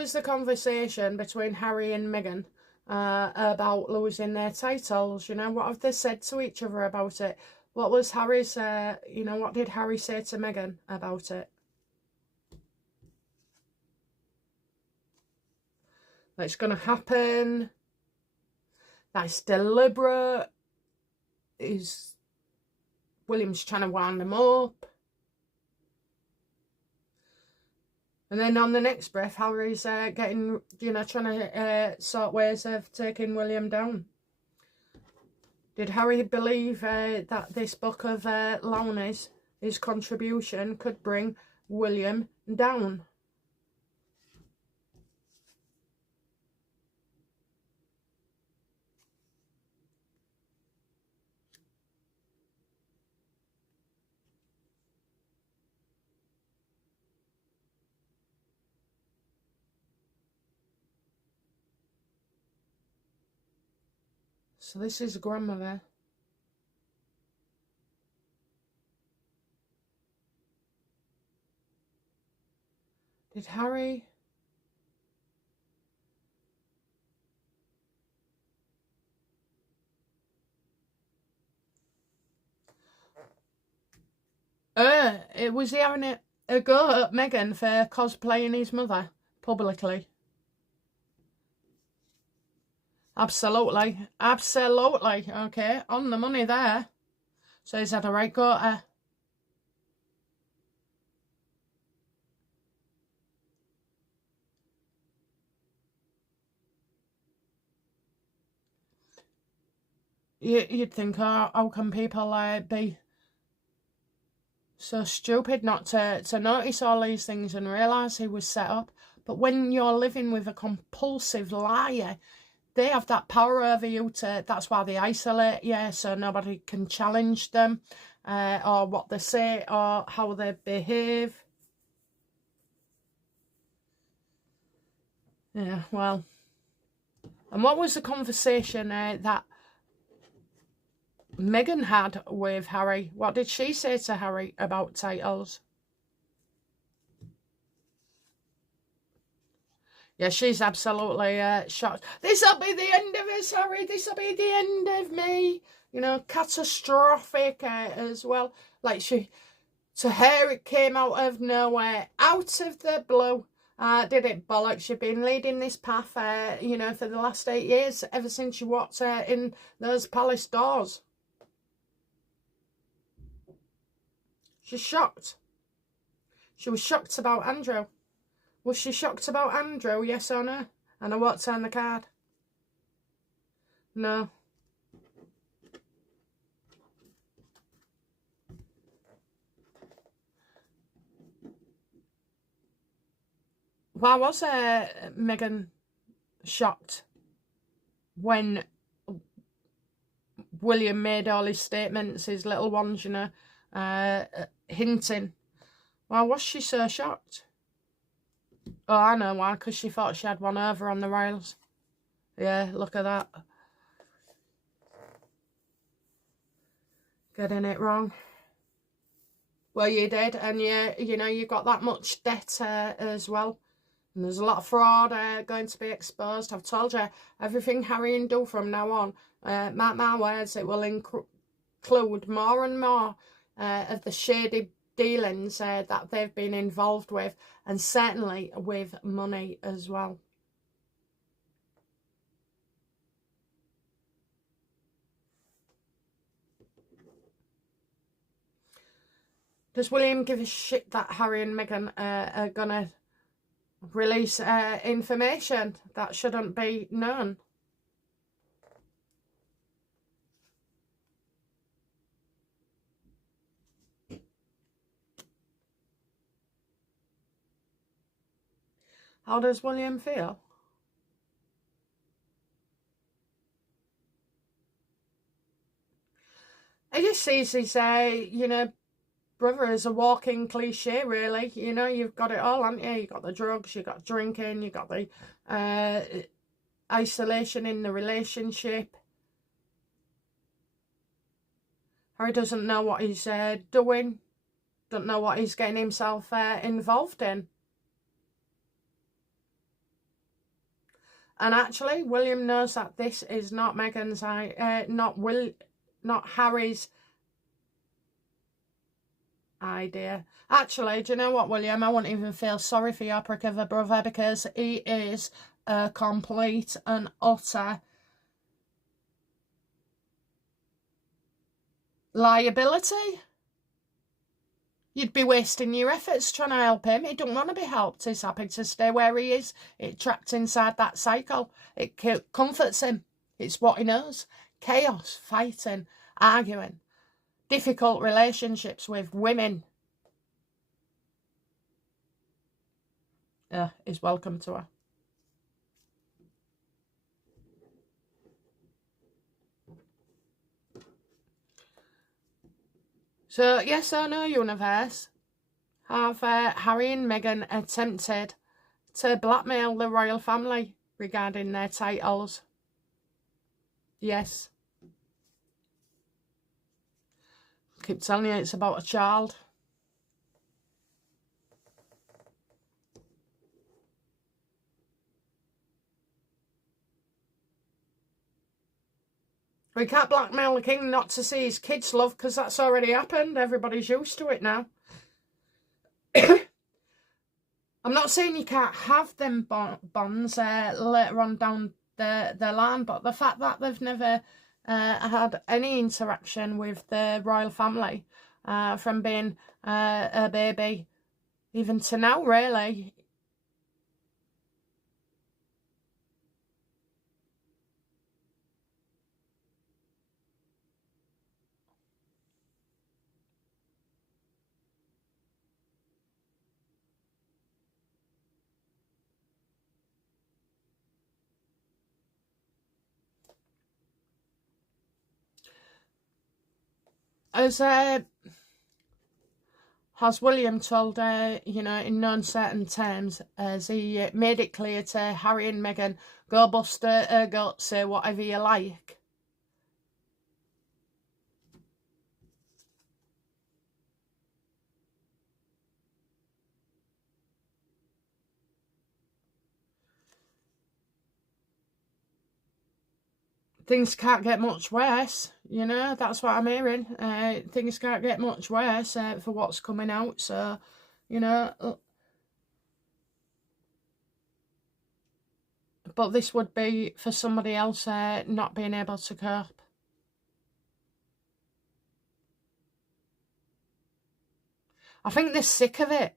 was the conversation between Harry and Meghan about losing their titles? You know, what have they said to each other about it? What was Harry's, you know, what did Harry say to Meghan about it? That it's going to happen. That it's deliberate. William's trying to wind them up. And then on the next breath, Harry's getting, you know, trying to sort ways of taking William down. Did Harry believe that this book of Lowney's, his contribution, could bring William down? So this is grandmother. Did Harry... was he having a go at Meghan for cosplaying his mother publicly? Absolutely. Absolutely. Okay, on the money there. So he's had a right go at her. You'd think, oh, how can people be so stupid not to notice all these things and realise he was set up? But when you're living with a compulsive liar, they have that power over you. That's why they isolate you, so nobody can challenge them or what they say or how they behave. Yeah, well. And what was the conversation that Meghan had with Harry? What did she say to Harry about titles? Yeah, she's absolutely shocked. This'll be the end of us, Harry. This'll be the end of me. You know, catastrophic as well. Like to her, it came out of nowhere, out of the blue. Did it bollocks? You've been leading this path, you know, for the last 8 years, ever since you walked in those palace doors. She's shocked. She was shocked about Andrew. Was she shocked about Andrew, yes or no? And I won't turn the card. No. Why was Meghan shocked when William made all his statements, his little ones, you know, hinting? Why was she so shocked? Oh, I know why, because she thought she had one over on the rails. Yeah, look at that. Getting it wrong. Well, you did, and you know, you got that much debt as well. And there's a lot of fraud going to be exposed. I've told you, everything Harry and do from now on, mark my words, it will include more and more of the shady dealings that they've been involved with, and certainly with money as well. Does William give a shit that Harry and Meghan are gonna release information that shouldn't be known? How does William feel? He just sees his, you know, brother is a walking cliche, really. You know, you've got it all, haven't you? You've got the drugs, you've got drinking, you've got the isolation in the relationship. Harry doesn't know what he's doing, don't know what he's getting himself involved in. And actually, William knows that this is not Meghan's, not Harry's idea. Actually, do you know what, William? I won't even feel sorry for your prick of a brother, because he is a complete and utter liability. You'd be wasting your efforts trying to help him. He don't want to be helped. He's happy to stay where he is. It trapped inside that cycle. It comforts him. It's what he knows. Chaos, fighting, arguing, difficult relationships with women. He's welcome to her. So, yes or no, universe? Have Harry and Meghan attempted to blackmail the royal family regarding their titles? Yes. I keep telling you, it's about a child. We can't blackmail the king not to see his kids, love, because that's already happened. Everybody's used to it now. I'm not saying you can't have them bonds later on down the line, but the fact that they've never had any interaction with the royal family from being a baby even to now, really. Has William told, you know, in no uncertain terms, as he made it clear to Harry and Meghan, go bust her gut, say whatever you like. Things can't get much worse, you know, that's what I'm hearing. Things can't get much worse for what's coming out, so, you know. But this would be for somebody else not being able to cope. I think they're sick of it.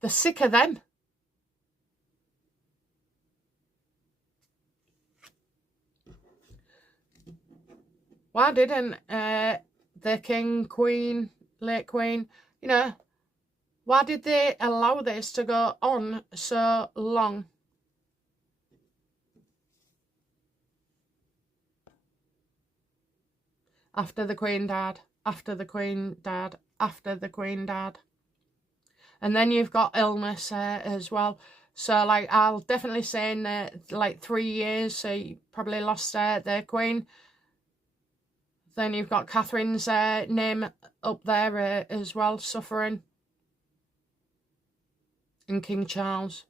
They're sick of them. Why didn't the king, queen, late queen, you know, why did they allow this to go on so long? After the queen died, after the queen died, after the queen died. And then you've got illness as well. So, like, I'll definitely say in, like, 3 years, so you probably lost the queen. Then you've got Catherine's name up there as well, suffering. And King Charles.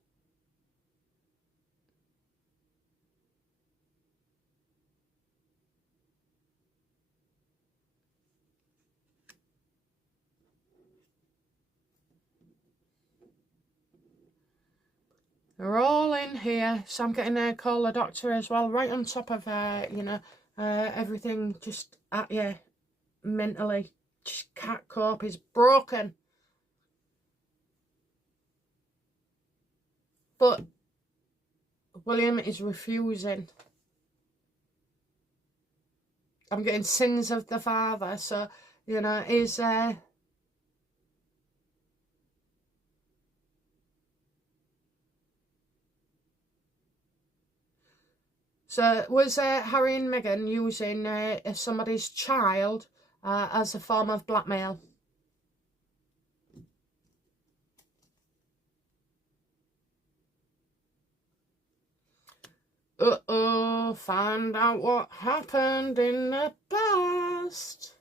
They're all in here. So I'm getting a call the doctor as well, right on top of, you know, everything just at you mentally. Just can't cope. He's broken. But William is refusing. I'm getting sins of the father. So, you know, is... So was Harry and Meghan using somebody's child as a form of blackmail? Uh-oh, find out what happened in the past.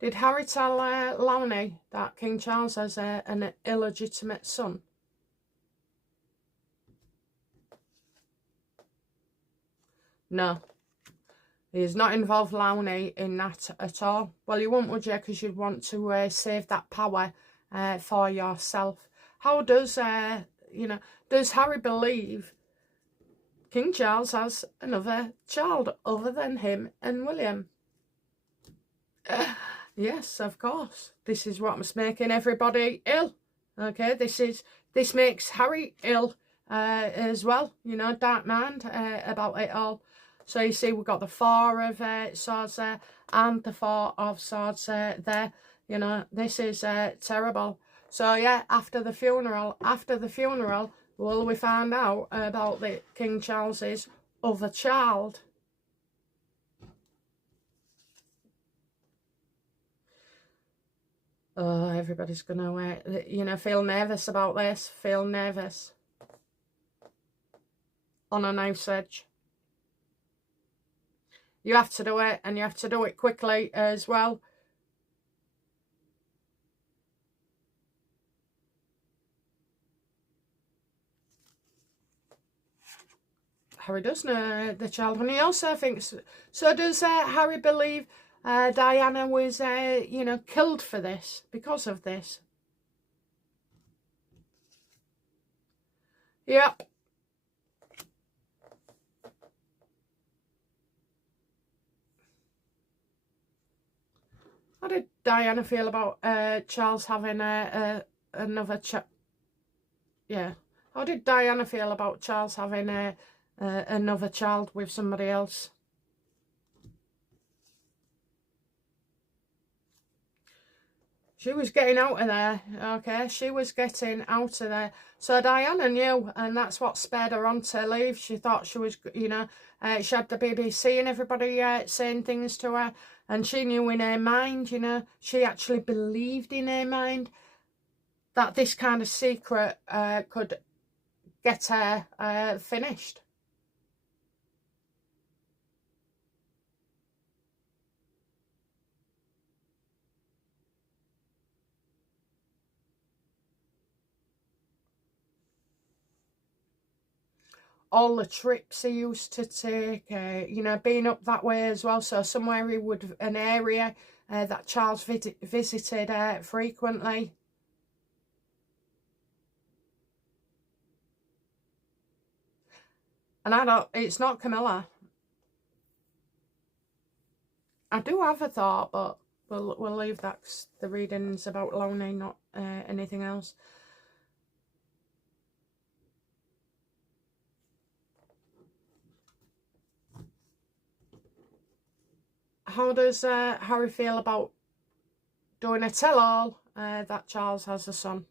Did Harry tell Lawney that King Charles has an illegitimate son? No. He's not involved Lawney in that at all. Well, you wouldn't, would you? Because you'd want to save that power for yourself. How does, does Harry believe King Charles has another child other than him and William? Yes, of course. This is what's making everybody ill. Okay, this makes Harry ill as well. You know, dark mind about it all. So you see, we've got the Four of Swords there and the Four of Swords there. You know, this is terrible. So yeah, after the funeral, well, we found out about the King Charles's other child. Oh, everybody's gonna, feel nervous about this. Feel nervous. On a knife's edge. You have to do it, and you have to do it quickly as well. Harry does know the child, and he also thinks. So does Harry believe Diana was, killed for this, because of this? Yep. How did Diana feel about Charles having another child? Yeah. How did Diana feel about Charles having another child with somebody else? She was getting out of there, okay? She was getting out of there. So Diana knew, and that's what spurred her on to leave. She thought she was, she had the BBC and everybody saying things to her, and she knew in her mind, she actually believed in her mind that this kind of secret could get her finished. All the trips he used to take, being up that way as well. So somewhere he would, an area that Charles visited frequently. And it's not Camilla. I do have a thought, but we'll leave that. The reading's about Lonnie, not anything else. How does Harry feel about doing a tell-all that Charles has a son?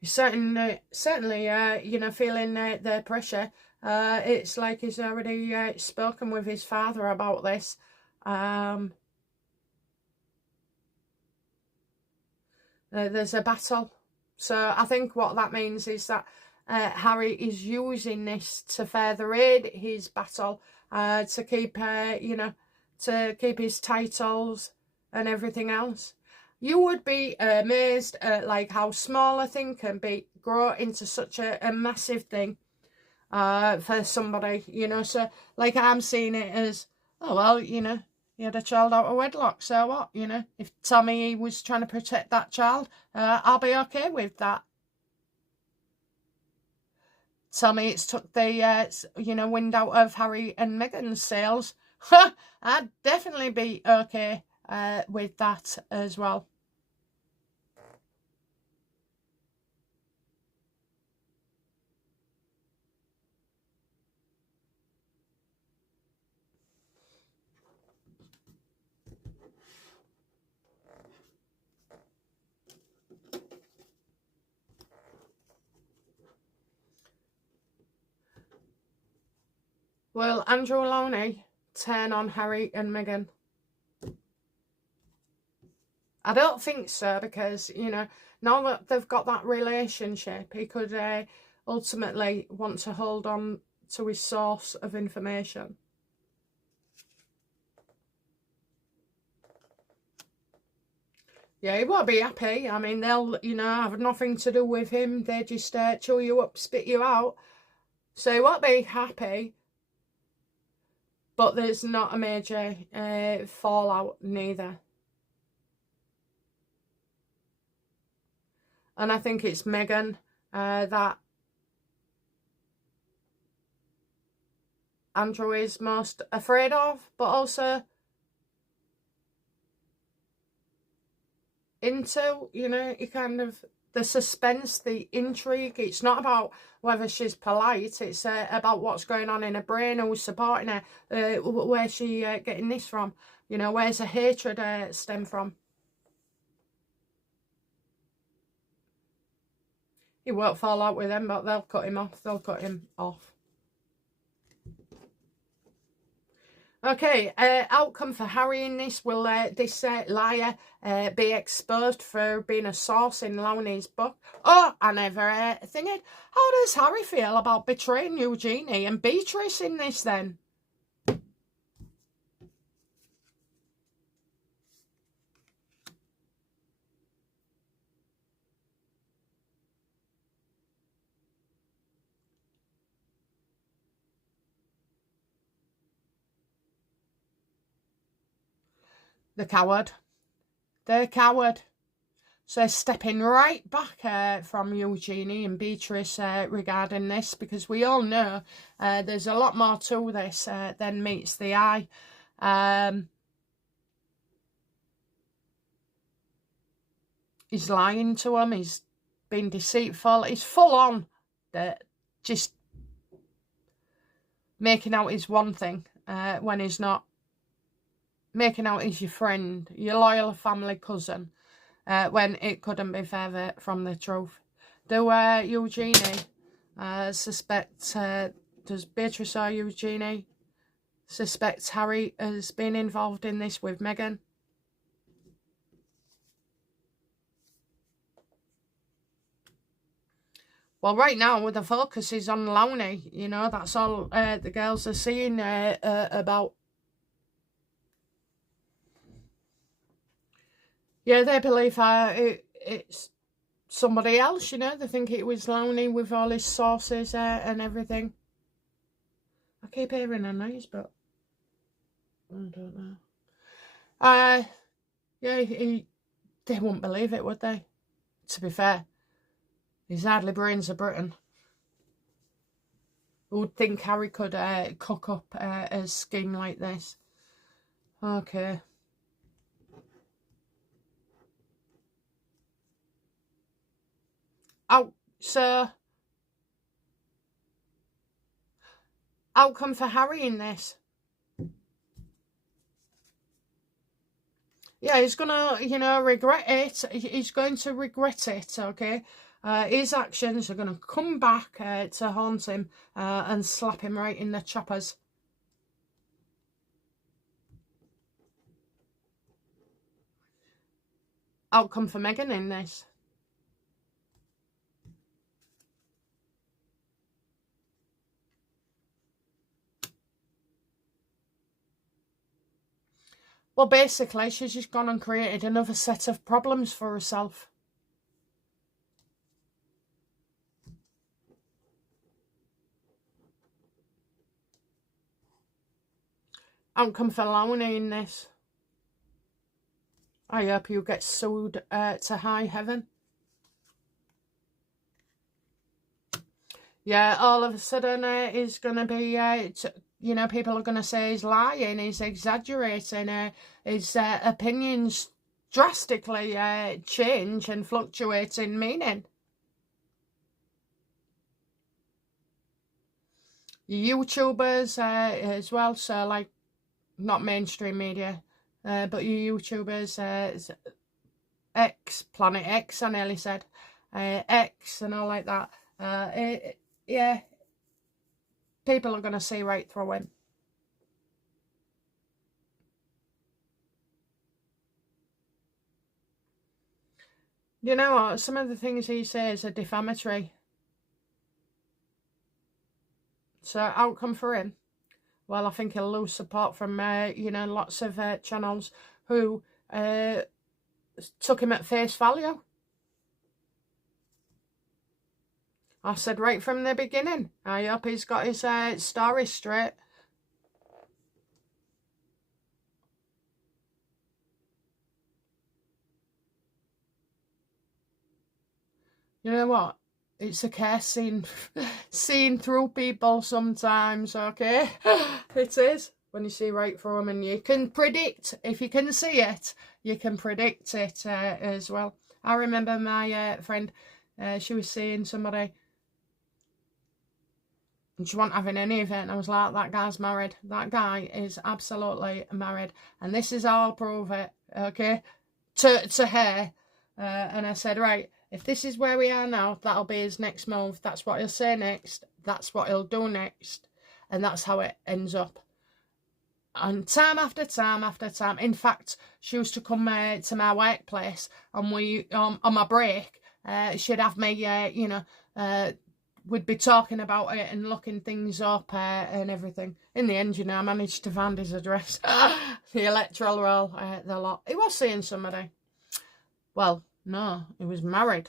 He's certainly, feeling the pressure. It's like he's already spoken with his father about this. There's a battle. So I think what that means is that Harry is using this to further aid his battle, to keep, to keep his titles and everything else. You would be amazed at like how small a thing can grow into such a massive thing for somebody, So like I'm seeing it as, oh well, he had a child out of wedlock, so what, if Tommy was trying to protect that child, I'll be okay with that. Tommy, it's took the, wind out of Harry and Meghan's sails. I'd definitely be okay with that as well. Will Andrew Lowney turn on Harry and Meghan? I don't think so, because, you know, now that they've got that relationship, he could ultimately want to hold on to his source of information. Yeah, he won't be happy. I mean, they'll, you know, have nothing to do with him. They just chew you up, spit you out. So he won't be happy. But there's not a major fallout neither. And I think it's Meghan that Andrew is most afraid of, but also into, you know, he kind of, the suspense, the intrigue. It's not about whether she's polite, it's about what's going on in her brain, who's supporting her, where's she getting this from, you know, where's the hatred stem from. He won't fall out with them, but they'll cut him off. They'll cut him off. Okay, outcome for Harry in this. Will this liar be exposed for being a source in Laoney's book? Oh, I never thinking. How does Harry feel about betraying Eugenie and Beatrice in this then? The coward. The coward. So stepping right back from Eugenie and Beatrice regarding this, because we all know there's a lot more to this than meets the eye. He's lying to him, he's been deceitful, he's full on just making out is one thing when he's not. Making out he's your friend, your loyal family cousin, when it couldn't be further from the truth. Do Eugenie suspect, does Beatrice or Eugenie suspect Harry has been involved in this with Meghan? Well, right now, the focus is on Laoney. You know, that's all the girls are seeing about. Yeah, they believe it's somebody else, you know. They think it was Laoney with all his sources and everything. I keep hearing a noise, but I don't know. Yeah, they wouldn't believe it, would they? To be fair. He's hardly brains of Britain. Who would think Harry could cook up a scheme like this? Okay. Oh, so outcome for Harry in this. Yeah, he's gonna, you know, regret it. He's going to regret it, okay? His actions are going to come back to haunt him and slap him right in the choppers. Outcome for Meghan in this. Well, basically, she's just gone and created another set of problems for herself. Outcome for Laoney in this. I hope you get sued to high heaven. Yeah, all of a sudden he's going to be, you know, people are going to say he's lying, he's exaggerating, his opinions drastically change and fluctuate in meaning. YouTubers as well, so like, not mainstream media, but your YouTubers, Planet X, I nearly said, X and all like that. Yeah, people are going to see right through him. You know what? Some of the things he says are defamatory. So outcome for him? Well, I think he'll lose support from, you know, lots of channels who took him at face value. I said right from the beginning, I hope he's got his story straight. You know what? It's a case seen through people sometimes, okay? It is. When you see right through them, and you can predict, if you can see it, you can predict it as well. I remember my friend, she was seeing somebody, and she wasn't having any of it, and I was like, that guy's married. That guy is absolutely married, and this is how I'll prove it, okay, to her. And I said, right, if this is where we are now, that'll be his next move. That's what he'll say next. That's what he'll do next. And that's how it ends up. And time after time after time. In fact, she used to come to my workplace, and we, on my break, she'd have me, you know, we'd be talking about it and looking things up and everything. In the end, you know, I managed to find his address. The electoral roll, the lot. He was seeing somebody. Well, no, he was married.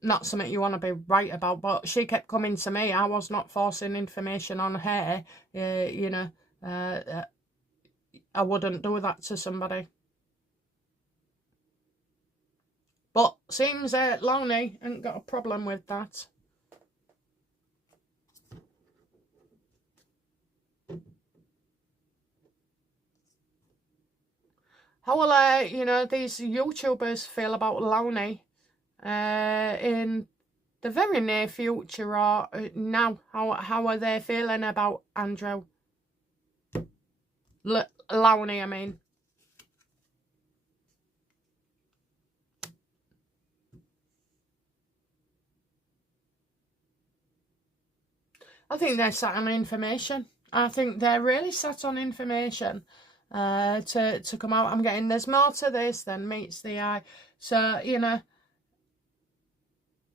Not something you want to be right about, but she kept coming to me. I was not forcing information on her. You know, I wouldn't do that to somebody. But seems Lonnie ain't got a problem with that. How will, you know, these YouTubers feel about Lonnie in the very near future, or now? How are they feeling about Andrew? Lonnie, I mean. I think they're sat on information. I think they're really sat on information to come out. I'm getting, there's more to this than meets the eye. So, you know,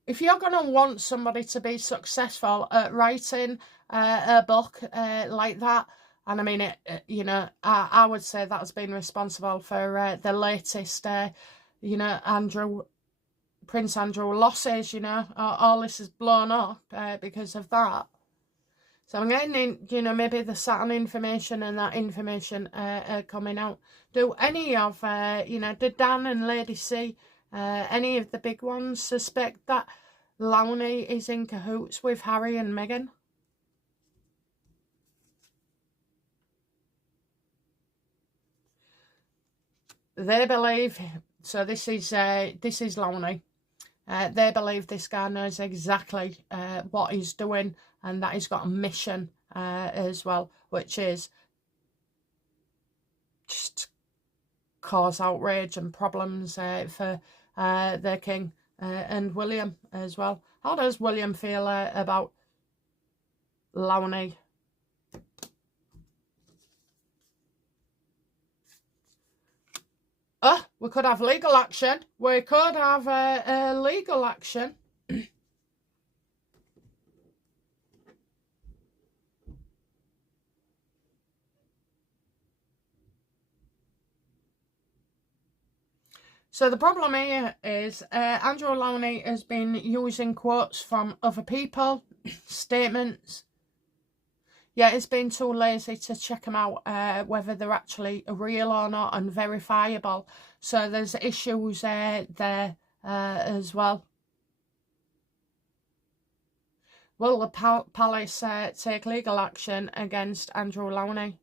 if you're going to want somebody to be successful at writing a book like that, and I mean, it, you know, I would say that's been responsible for the latest, you know, Prince Andrew losses, you know, all this is blown up because of that. So I'm getting, you know, maybe the Saturn information, and that information coming out. Do any of, you know, did Dan and Lady C, any of the big ones suspect that Lonnie is in cahoots with Harry and Meghan? They believe, so this is Lonnie. They believe this guy knows exactly what he's doing, and that he's got a mission as well, which is just cause outrage and problems for their king and William as well. How does William feel about Lonnie? Oh, we could have legal action. We could have legal action. So the problem here is Andrew Lonnie has been using quotes from other people, statements. Yeah, it's been too lazy to check them out, whether they're actually real or not and verifiable. So there's issues there as well. Will the palace take legal action against Andrew Lonnie?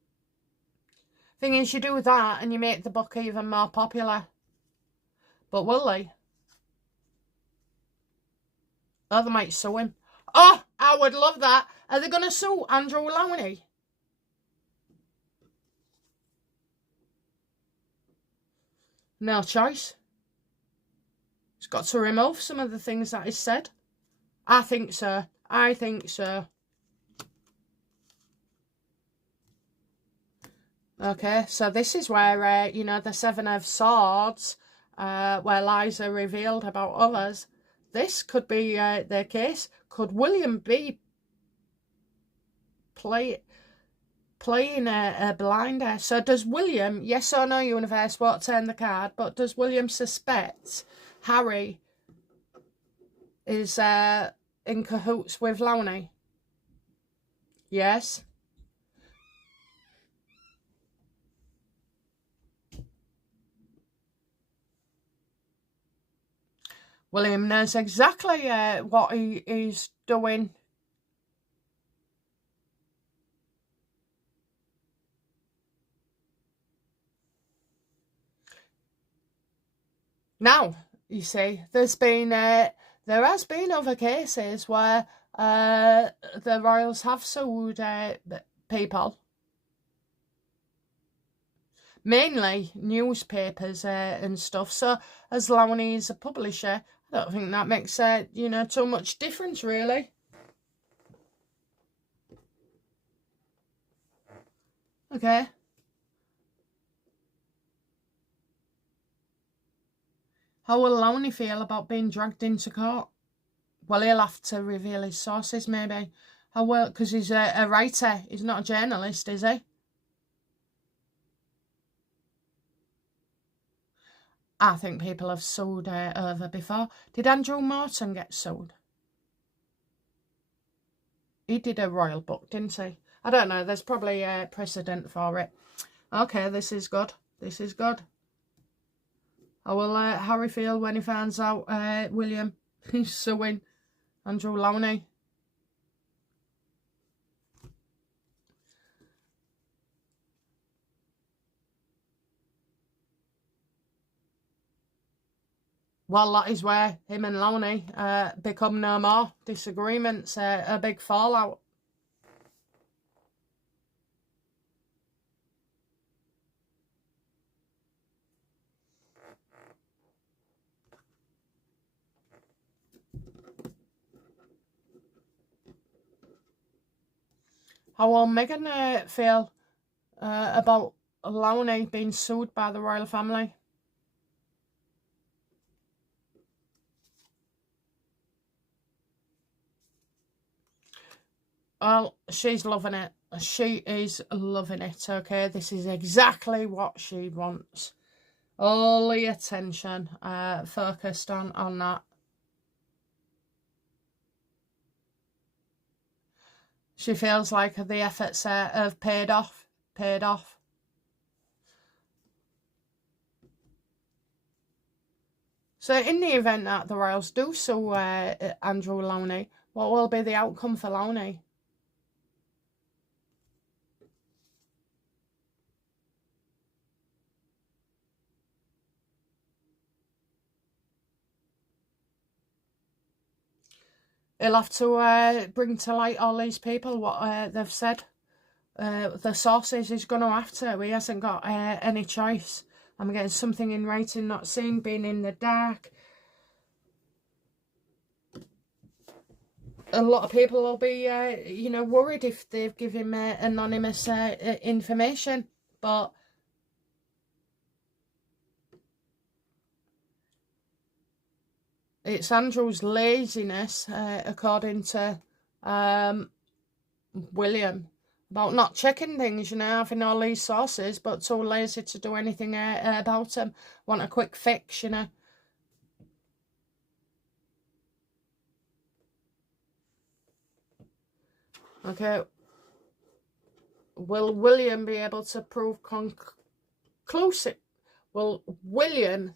Thing is, you do that and you make the book even more popular. But will they? Oh, they might sue him. Oh, I would love that. Are they going to sue Andrew Lonnie? No choice. He's got to remove some of the things that he's said. I think so. I think so. Okay, so this is where, you know, the Seven of Swords, where lies are revealed about others. This could be the case. Could William be playing a blinder? So does William, yes or no, universe, won't turn the card, but does William suspect Harry is in cahoots with Lowney? Yes. William knows exactly what he's doing. Now, you see, there has been other cases where the royals have sued people, mainly newspapers and stuff. So, as Lowney is a publisher, I don't think that makes you know, too much difference, really. Okay. How will Lowney feel about being dragged into court? Well, he'll have to reveal his sources, maybe. How will, because he's a writer. He's not a journalist, is he? I think people have sued over before. Did Andrew Morton get sued? He did a royal book, didn't he? I don't know. There's probably a precedent for it. Okay, this is good. This is good. How will Harry feel when he finds out William is suing Andrew Lowney? Well, that is where him and Lowney become no more. Disagreements, a big fallout. How will Meghan feel about Lowney being sued by the royal family? Well, she's loving it. She is loving it, okay? This is exactly what she wants. All the attention focused on that. She feels like the efforts have paid off. So in the event that the royals do sue Andrew Lowney, what will be the outcome for Lowney? He'll have to bring to light all these people, what they've said. The sources he's going to have to. He hasn't got any choice. I'm getting something in writing, not seen, being in the dark. A lot of people will be, you know, worried if they've given him anonymous information. But it's Andrew's laziness, according to William, about not checking things, you know, having all these sources, but too lazy to do anything about them. Want a quick fix, you know. Okay. Will William be able to prove conclusive? Will William...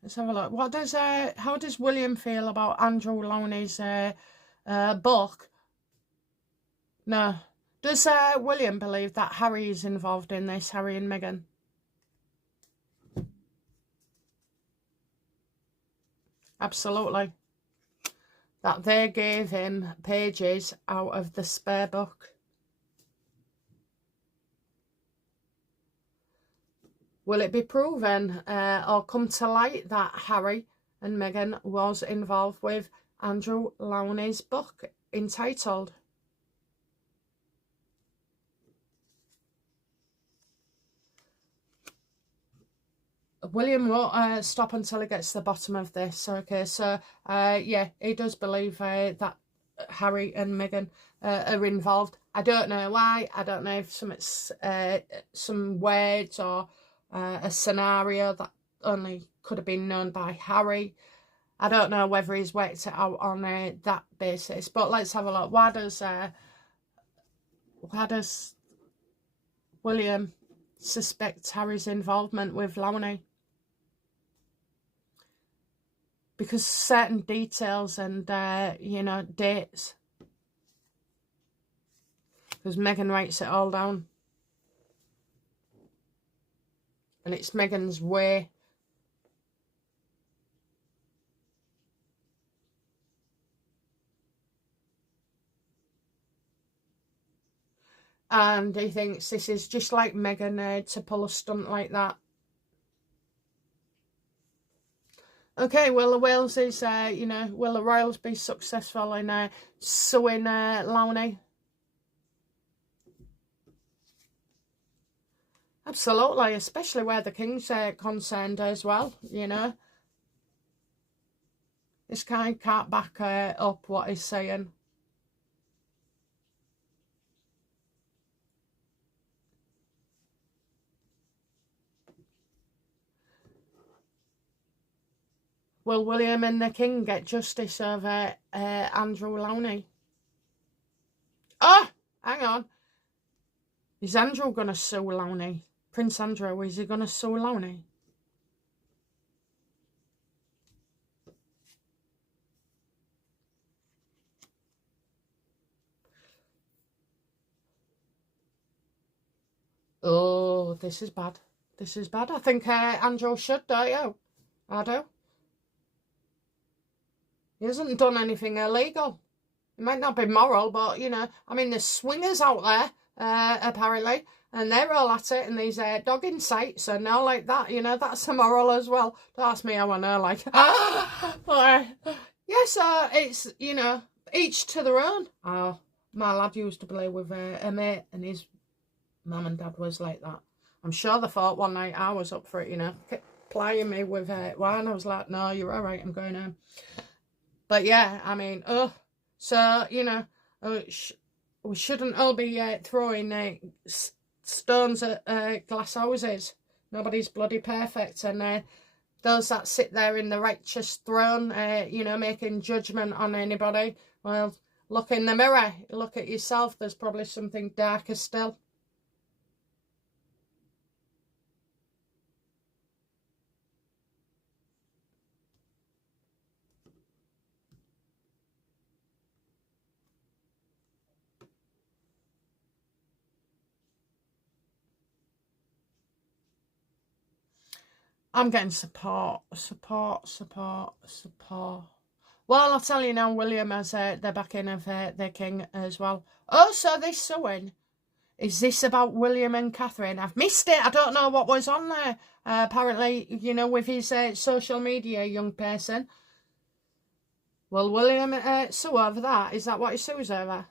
Let's have a look. What does how does William feel about Andrew Lowney's book? No. Does William believe that Harry is involved in this, Harry and Meghan? Absolutely. That they gave him pages out of the spare book. Will it be proven or come to light that Harry and Meghan was involved with Andrew Lowney's book entitled? William won't stop until he gets to the bottom of this. Okay, so yeah, he does believe that Harry and Meghan are involved. I don't know why. I don't know if some words or a scenario that only could have been known by Harry. I don't know whether he's worked it out on that basis. But let's have a look. Why does William suspect Harry's involvement with Lowney? Because certain details and, you know, dates. Because Meghan writes it all down. And it's Meghan's way. And he thinks this is just like Meghan to pull a stunt like that. Okay, will the Wales is, you know, will the Royals be successful in suing Lowney? Absolutely, especially where the King's concerned as well, you know. This guy can't back up what he's saying. Will William and the King get justice over Andrew Lowney? Oh, hang on. Is Andrew going to sue Lowney? Prince Andrew, is he going to sue Lowney? Oh, this is bad. This is bad. I think Andrew should, don't you? I do. He hasn't done anything illegal. It might not be moral, but, you know, I mean, there's swingers out there, apparently, and they're all at it, and these dogging sites and all like that, you know, that's immoral as well. Don't ask me how I know, like, yes, it's, you know, each to their own. Oh, my lad used to play with a mate, and his mum and dad was like that. I'm sure they thought one night I was up for it, you know, kept plying me with wine. I was like, no, you're all right, I'm going home. But yeah, I mean, so, you know, we shouldn't all be throwing stones at glass houses. Nobody's bloody perfect. And those that sit there in the righteous throne, you know, making judgment on anybody, well, look in the mirror. Look at yourself. There's probably something darker still. I'm getting support. Well, I'll tell you now, William has the backing of the King as well. Oh, so this suing, is this about William and Catherine? I've missed it. I don't know what was on there. Apparently, you know, with his social media, young person. Will William sue over that? Is that what he sues over?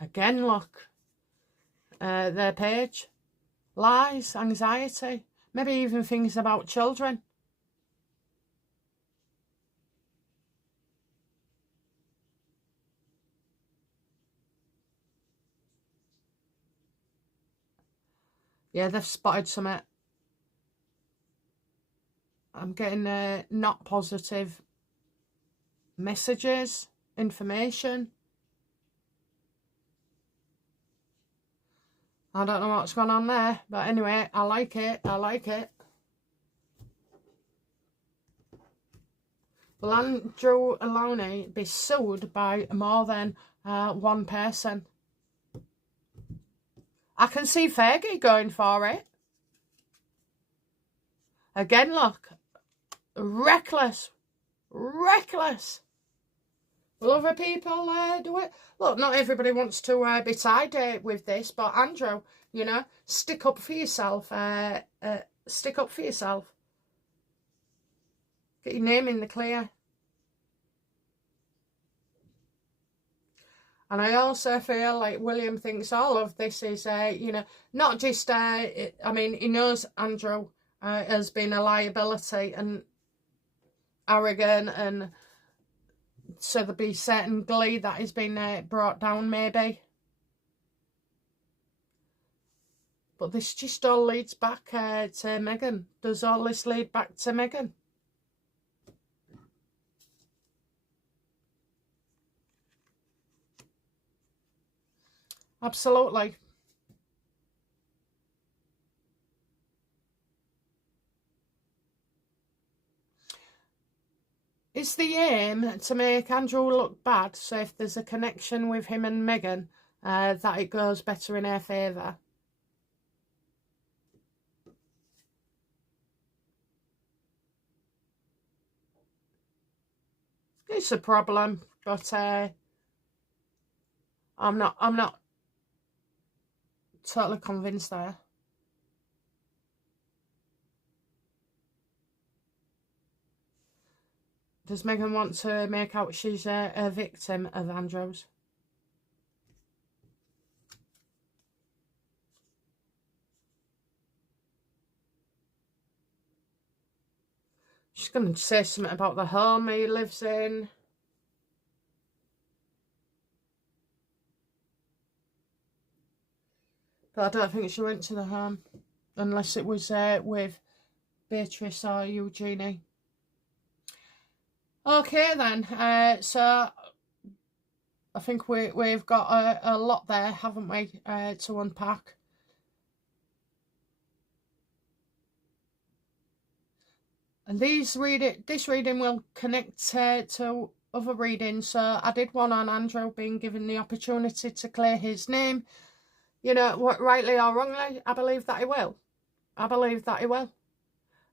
Again, look. Their page. Lies, anxiety, maybe even things about children. Yeah, they've spotted something. I'm getting not positive messages, information. I don't know what's going on there, but anyway, I like it. I like it. Will Andrew Lowney be sued by more than one person? I can see Fergie going for it. Again, look. Reckless. Reckless. Will other people do it? Look, not everybody wants to be tied with this, but Andrew, you know, stick up for yourself. Stick up for yourself. Get your name in the clear. And I also feel like William thinks all of this is, you know, not just, I mean, he knows Andrew has been a liability and arrogant, and so there'll be certain glee that has been brought down maybe. But this just all leads back to Meghan. Does all this lead back to Meghan? Absolutely. Is the aim to make Andrew look bad, so if there's a connection with him and Meghan, that it goes better in her favour? It's a problem, but I'm not totally convinced there. Does Meghan want to make out she's a victim of Andrew's? She's going to say something about the home he lives in. But I don't think she went to the home, unless it was with Beatrice or Eugenie. Okay then, so I think we've got a lot there, haven't we, to unpack. And this reading will connect to other readings. So I did one on Andrew being given the opportunity to clear his name. You know, what, rightly or wrongly, I believe that he will. I believe that he will.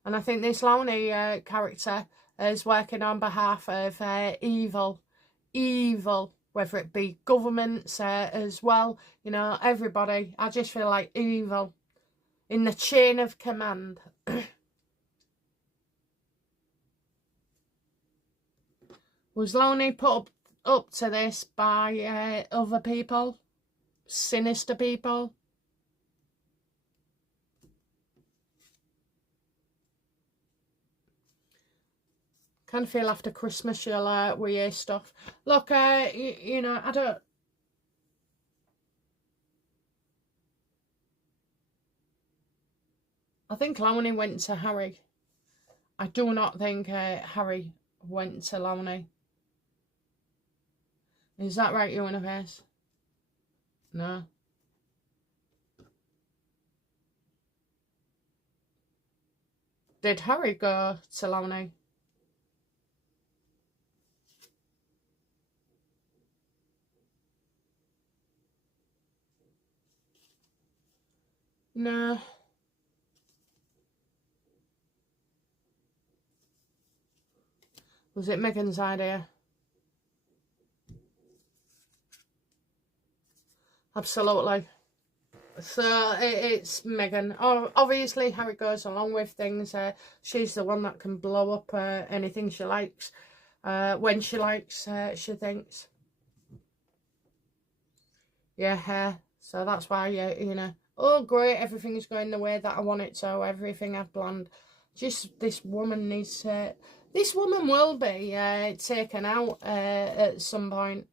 And I think this Lowney character is working on behalf of evil, whether it be governments as well, you know, everybody. I just feel like evil in the chain of command. Was Lowney put up to this by other people? Sinister people? Kind of feel after Christmas you'll we hear stuff. Look, you know, I don't... I think Lowney went to Harry. I do not think Harry went to Lowney. Is that right, Universe? No. Did Harry go to Lowney? No. Was it Meghan's idea? Absolutely. So it's Meghan. Oh, obviously Harry goes along with things. She's the one that can blow up anything she likes, when she likes, she thinks. Yeah, so that's why, you know, oh great, everything's going the way that I want it to, everything I've planned. Just this woman needs to, this woman will be taken out at some point.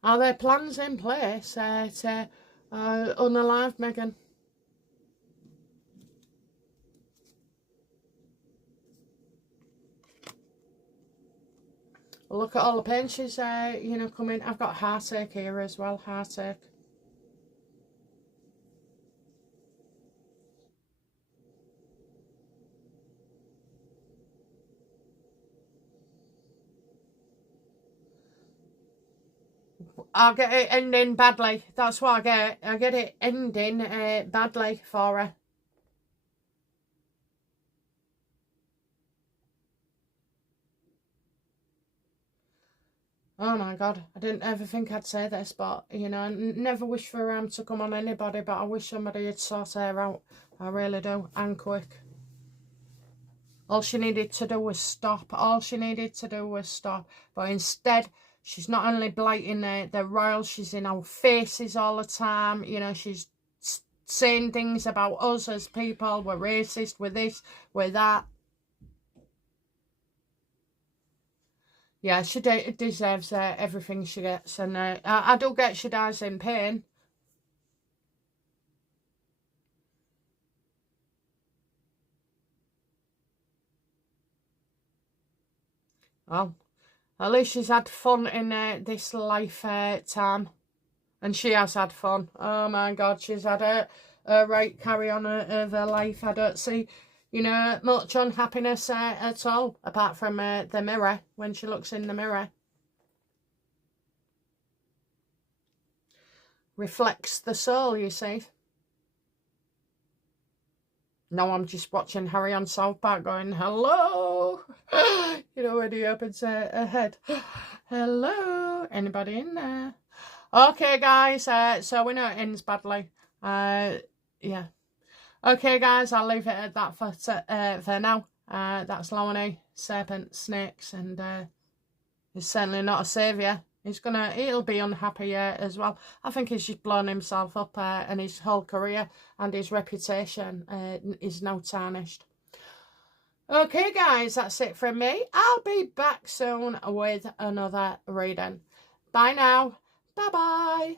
Are there plans in place to unalive Meghan? Look at all the pain she's, you know, coming. I've got heartache here as well, heartache. I'll get it ending badly. That's what I get. I get it ending badly for her. Oh my God, I didn't ever think I'd say this, but, you know, I never wish for harm to come on anybody, but I wish somebody had sort her out. I really do, and quick. All she needed to do was stop. All she needed to do was stop. But instead, she's not only blighting the royals, she's in our faces all the time. You know, she's saying things about us as people. We're racist, we're this, we're that. Yeah, she deserves everything she gets. And I do get she dies in pain. Well, at least she's had fun in this lifetime. And she has had fun. Oh my God, she's had a right carry on of her life. I don't see, you know, much unhappiness at all, apart from the mirror, when she looks in the mirror. Reflects the soul, you see. Now I'm just watching Harry on South Park going, hello. You know, when he opens her head. Hello, anybody in there? Okay, guys, so we know it ends badly. Yeah. Okay, guys, I'll leave it at that for now. That's Lonnie, serpent, snakes, and he's certainly not a saviour. He'll be unhappy as well. I think he's just blown himself up, and his whole career and his reputation is now tarnished. Okay, guys, that's it from me. I'll be back soon with another reading. Bye now. Bye-bye.